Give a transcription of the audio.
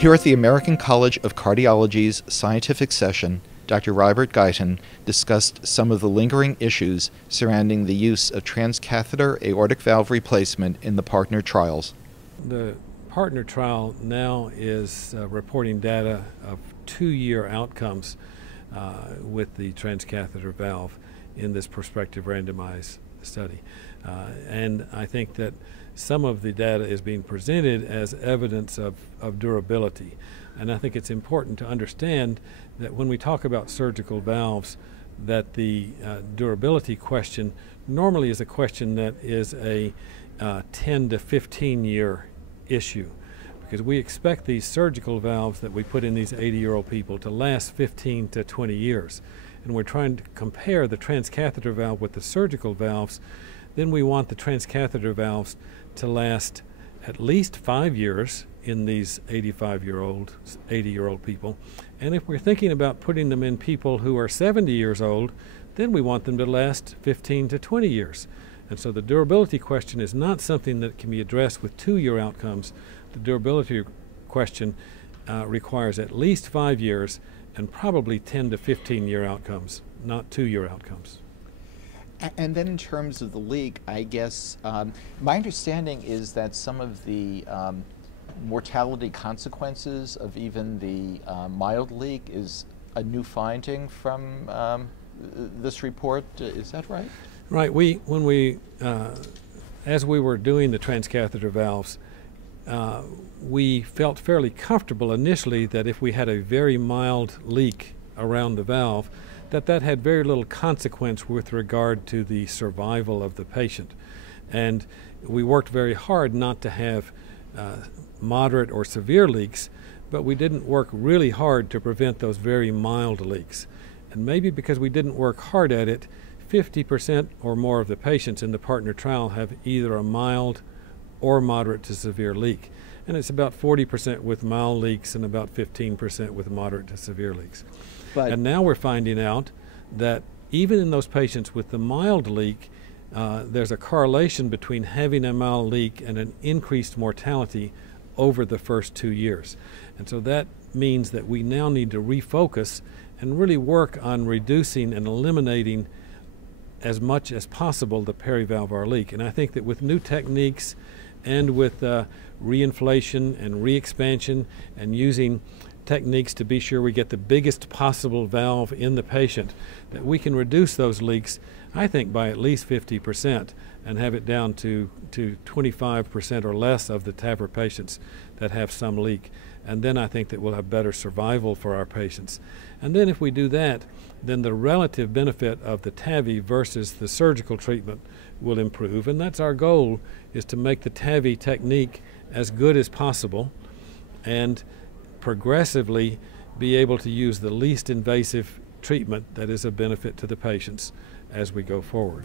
Here at the American College of Cardiology's scientific session, Dr. Robert Guyton discussed some of the lingering issues surrounding the use of transcatheter aortic valve replacement in the PARTNER trials. The PARTNER trial now is reporting data of 2-year outcomes with the transcatheter valve in this prospective randomized study. And I think that some of the data is being presented as evidence of durability. And I think it's important to understand that when we talk about surgical valves, that the durability question normally is a question that is a 10 to 15 year issue, because we expect these surgical valves that we put in these 80-year-old people to last 15 to 20 years. And we're trying to compare the transcatheter valve with the surgical valves. Then we want the transcatheter valves to last at least 5 years in these 85-year-old, 80-year-old people. And if we're thinking about putting them in people who are 70 years old, then we want them to last 15 to 20 years. And so the durability question is not something that can be addressed with 2-year outcomes. The durability question requires at least 5 years and probably 10 to 15-year outcomes, not 2-year outcomes. And then in terms of the leak, I guess my understanding is that some of the mortality consequences of even the mild leak is a new finding from this report. Is that right? Right. As we were doing the transcatheter valves, we felt fairly comfortable initially that if we had a very mild leak around the valve, that had very little consequence with regard to the survival of the patient. And we worked very hard not to have moderate or severe leaks, but we didn't work really hard to prevent those very mild leaks. And maybe because we didn't work hard at it, 50% or more of the patients in the PARTNER trial have either a mild or moderate to severe leak. And it's about 40% with mild leaks and about 15% with moderate to severe leaks. And now we're finding out that even in those patients with the mild leak, there's a correlation between having a mild leak and an increased mortality over the first 2 years. And so that means that we now need to refocus and really work on reducing and eliminating as much as possible the perivalvular leak. And I think that with new techniques and with reinflation and re-expansion and using techniques to be sure we get the biggest possible valve in the patient, that we can reduce those leaks, I think, by at least 50% and have it down to 25% or less of the TAVR patients that have some leak. And then I think that we'll have better survival for our patients. And then if we do that, then the relative benefit of the TAVI versus the surgical treatment will improve. And that's our goal, is to make the TAVI technique as good as possible and progressively be able to use the least invasive treatment that is of benefit to the patients as we go forward.